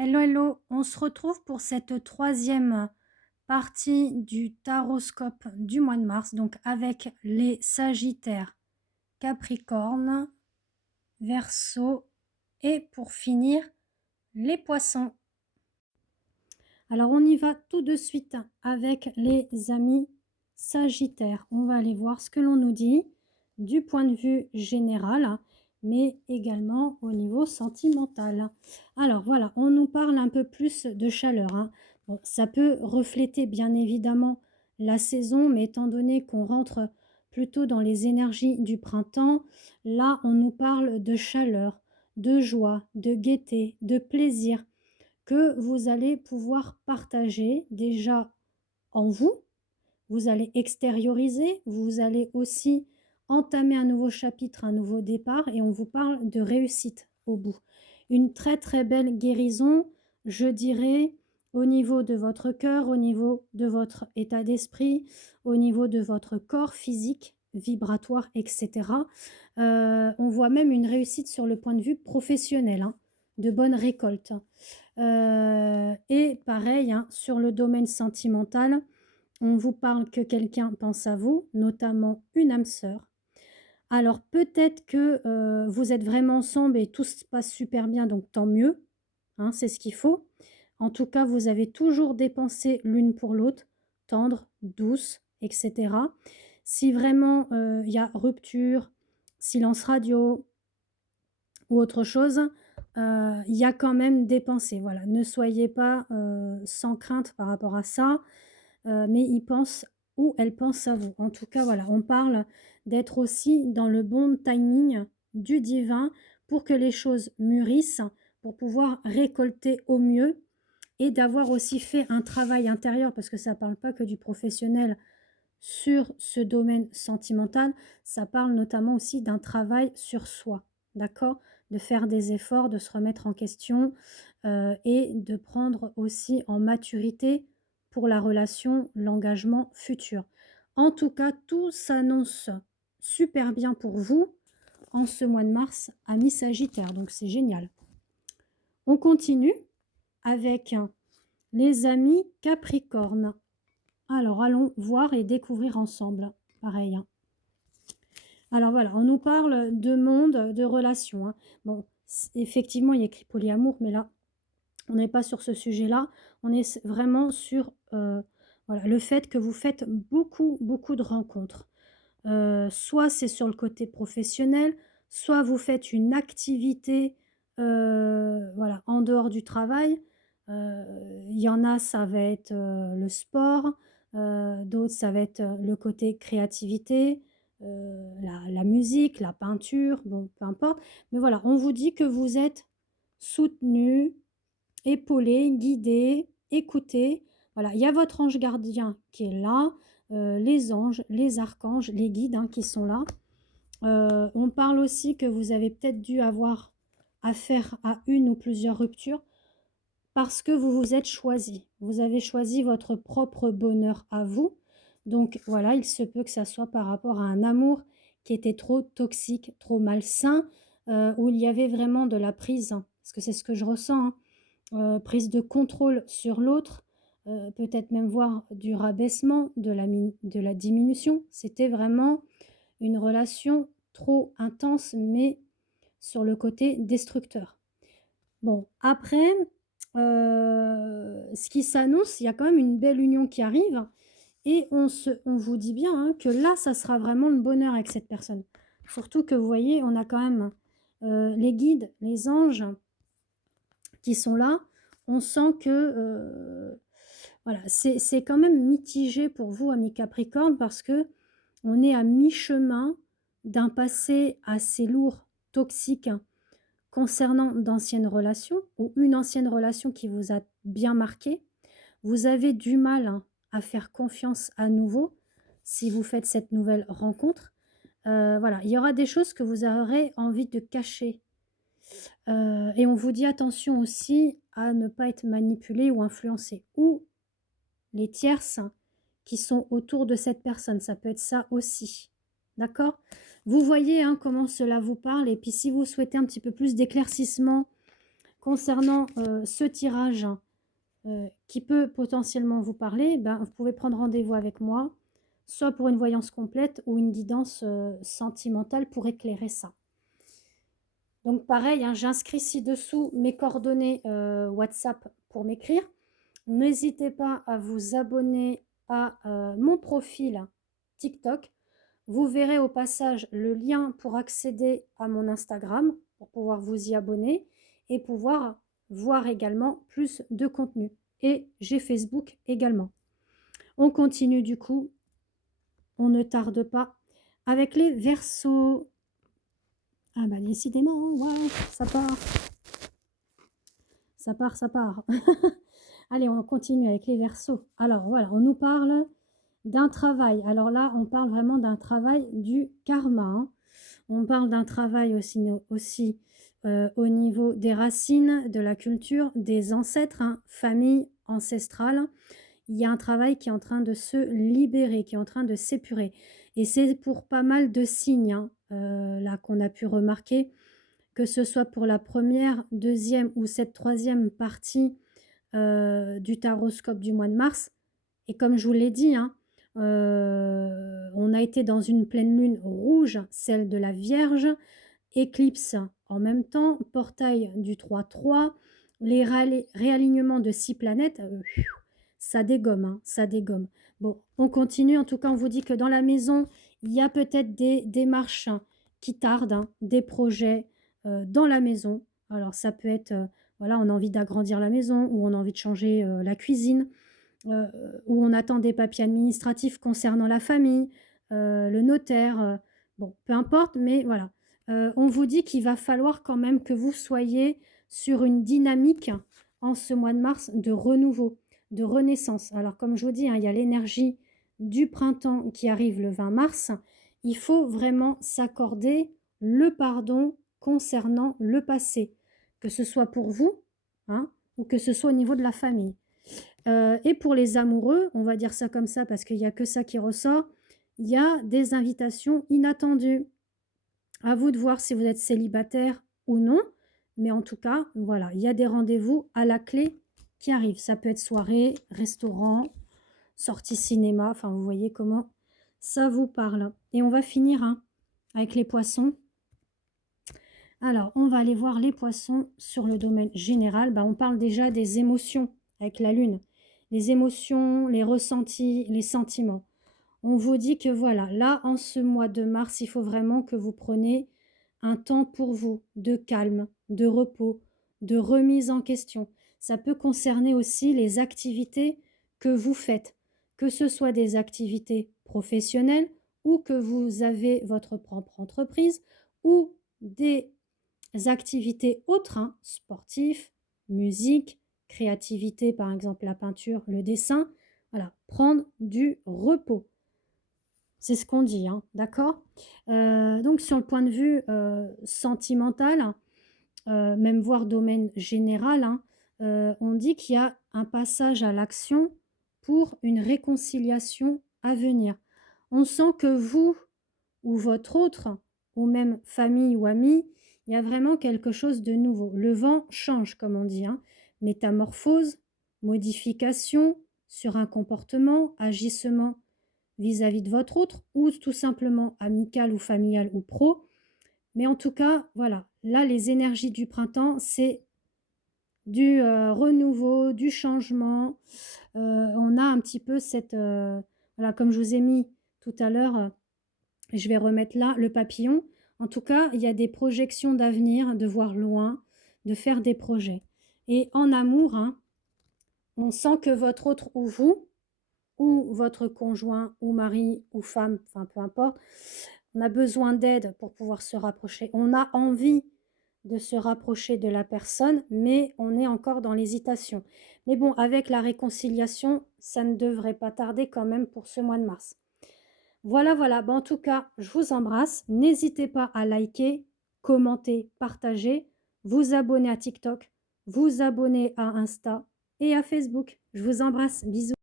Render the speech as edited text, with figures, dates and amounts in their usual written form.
Hello, hello, on se retrouve pour cette troisième partie du taroscope du mois de mars, donc avec les Sagittaires, Capricorne, Verseau et pour finir les Poissons. Alors on y va tout de suite avec les amis Sagittaires. On va aller voir ce que l'on nous dit du point de vue général, mais également au niveau sentimental. Alors voilà, on nous parle un peu plus de chaleur, hein. Bon, ça peut refléter bien évidemment la saison, mais étant donné qu'on rentre plutôt dans les énergies du printemps, là on nous parle de chaleur, de joie, de gaieté, de plaisir que vous allez pouvoir partager déjà en vous. Vous allez extérioriser, vous allez aussi entamer un nouveau chapitre, un nouveau départ, et on vous parle de réussite au bout. Une très très belle guérison, je dirais, au niveau de votre cœur, au niveau de votre état d'esprit, au niveau de votre corps physique, vibratoire, etc. On voit même une réussite sur le point de vue professionnel, hein, de bonnes récoltes. Et pareil, hein, sur le domaine sentimental, on vous parle que quelqu'un pense à vous, notamment une âme sœur. Alors peut-être que vous êtes vraiment ensemble et tout se passe super bien, donc tant mieux, hein, c'est ce qu'il faut. En tout cas, vous avez toujours des pensées l'une pour l'autre, tendres, douces, etc. Si vraiment il y a rupture, silence radio ou autre chose, il y a quand même des pensées. Voilà, ne soyez pas sans crainte par rapport à ça. Mais il pense ou elle pense à vous. En tout cas, voilà, on parle d'être aussi dans le bon timing du divin pour que les choses mûrissent, pour pouvoir récolter au mieux et d'avoir aussi fait un travail intérieur, parce que ça ne parle pas que du professionnel sur ce domaine sentimental, ça parle notamment aussi d'un travail sur soi, d'accord? De faire des efforts, de se remettre en question et de prendre aussi en maturité pour la relation, l'engagement futur. En tout cas, tout s'annonce super bien pour vous en ce mois de mars, amis Sagittaire, donc c'est génial. On continue avec les amis Capricorne. Alors, allons voir et découvrir ensemble. Pareil, hein. Alors voilà, on nous parle de monde, de relations, hein. Bon, effectivement, il y a écrit polyamour, mais là, on n'est pas sur ce sujet-là. On est vraiment sur voilà, le fait que vous faites beaucoup, beaucoup de rencontres. Soit c'est sur le côté professionnel, soit vous faites une activité voilà, en dehors du travail. Il y en a, ça va être le sport, d'autres, ça va être le côté créativité, la musique, la peinture, bon, peu importe. Mais voilà, on vous dit que vous êtes soutenu, épaulé, guidé, écouté. Voilà, il y a votre ange gardien qui est là, les anges, les archanges, les guides, hein, qui sont là. On parle aussi que vous avez peut-être dû avoir affaire à une ou plusieurs ruptures parce que vous vous êtes choisi. Vous avez choisi votre propre bonheur à vous. Donc voilà, il se peut que ça soit par rapport à un amour qui était trop toxique, trop malsain, où il y avait vraiment de la prise, hein, parce que c'est ce que je ressens, hein, prise de contrôle sur l'autre, peut-être même voir du rabaissement, de la diminution. C'était vraiment une relation trop intense, mais sur le côté destructeur. Bon, après, ce qui s'annonce, il y a quand même une belle union qui arrive et on vous dit bien, hein, que là, ça sera vraiment le bonheur avec cette personne. Surtout que vous voyez, on a quand même, les guides, les anges qui sont là. On sent que, voilà, c'est quand même mitigé pour vous, amis Capricorne, parce que on est à mi-chemin d'un passé assez lourd, toxique, concernant d'anciennes relations ou une ancienne relation qui vous a bien marqué. Vous avez du mal, hein, à faire confiance à nouveau si vous faites cette nouvelle rencontre. Voilà, il y aura des choses que vous aurez envie de cacher. Et on vous dit attention aussi à ne pas être manipulé ou influencé. Ou les tierces qui sont autour de cette personne, ça peut être ça aussi. D'accord? Vous voyez, hein, comment cela vous parle et puis si vous souhaitez un petit peu plus d'éclaircissement Concernant ce tirage qui peut potentiellement vous parler, ben, vous pouvez prendre rendez-vous avec moi, soit pour une voyance complète ou une guidance sentimentale pour éclairer ça. Donc pareil, hein, j'inscris ci-dessous mes coordonnées WhatsApp pour m'écrire. N'hésitez pas à vous abonner à mon profil TikTok. Vous verrez au passage le lien pour accéder à mon Instagram, pour pouvoir vous y abonner et pouvoir voir également plus de contenu. Et j'ai Facebook également. On continue du coup, on ne tarde pas avec les Verseaux. Ah bah décidément, waouh, ça part. Ça part, ça part. Allez, on continue avec les Verseaux. Alors voilà, on nous parle d'un travail. Alors là, on parle vraiment d'un travail du karma, hein. On parle d'un travail aussi au niveau des racines, de la culture, des ancêtres, hein, famille ancestrale. Il y a un travail qui est en train de se libérer, qui est en train de s'épurer. Et c'est pour pas mal de signes, hein, là qu'on a pu remarquer, que ce soit pour la première, deuxième ou cette troisième partie du taroscope du mois de mars. Et comme je vous l'ai dit, hein, on a été dans une pleine lune rouge, celle de la Vierge, éclipse en même temps, portail du 3-3, les réalignements de 6 planètes, ça dégomme, hein, ça dégomme. Bon, on continue. En tout cas, on vous dit que dans la maison, il y a peut-être des démarches qui tardent, hein, des projets dans la maison. Alors, ça peut être, voilà, on a envie d'agrandir la maison ou on a envie de changer la cuisine heu, où on attend des papiers administratifs concernant la famille, le notaire, bon, peu importe, mais voilà. On vous dit qu'il va falloir quand même que vous soyez sur une dynamique en ce mois de mars de renouveau, de renaissance. Alors comme je vous dis, hein, il y a l'énergie du printemps qui arrive le 20 mars. Il faut vraiment s'accorder le pardon concernant le passé, que ce soit pour vous, hein, ou que ce soit au niveau de la famille. Et pour les amoureux, on va dire ça comme ça parce qu'il y a que ça qui ressort, il y a des invitations inattendues. À vous de voir si vous êtes célibataire ou non, mais en tout cas, voilà, il y a des rendez-vous à la clé qui arrivent. Ça peut être soirée, restaurant, sortie cinéma, enfin vous voyez comment ça vous parle. Et on va finir, hein, avec les poissons. Alors, on va aller voir les poissons sur le domaine général. Bah, on parle déjà des émotions avec la lune. Les émotions, les ressentis, les sentiments. On vous dit que voilà, là, en ce mois de mars, il faut vraiment que vous preniez un temps pour vous, de calme, de repos, de remise en question. Ça peut concerner aussi les activités que vous faites, que ce soit des activités professionnelles ou que vous avez votre propre entreprise ou des activités autres, hein, sportifs, musique, créativité, par exemple la peinture, le dessin. Voilà, prendre du repos. C'est ce qu'on dit, hein, d'accord? Donc sur le point de vue sentimental, même voire domaine général, hein, on dit qu'il y a un passage à l'action pour une réconciliation à venir. On sent que vous ou votre autre, ou même famille ou amis, il y a vraiment quelque chose de nouveau. Le vent change, comme on dit, hein. Métamorphose, modification sur un comportement, agissement vis-à-vis de votre autre, ou tout simplement amical ou familial ou pro. Mais en tout cas, voilà, là, les énergies du printemps, c'est du renouveau, du changement. On a un petit peu cette, voilà, comme je vous ai mis tout à l'heure, je vais remettre là le papillon. En tout cas, il y a des projections d'avenir, de voir loin, de faire des projets. Et en amour, hein, on sent que votre autre ou votre conjoint ou mari ou femme, enfin peu importe, on a besoin d'aide pour pouvoir se rapprocher. On a envie de se rapprocher de la personne, mais on est encore dans l'hésitation. Mais bon, avec la réconciliation, ça ne devrait pas tarder quand même pour ce mois de mars. Voilà, voilà. Bon, en tout cas, je vous embrasse. N'hésitez pas à liker, commenter, partager, vous abonner à TikTok, vous abonner à Insta et à Facebook. Je vous embrasse. Bisous.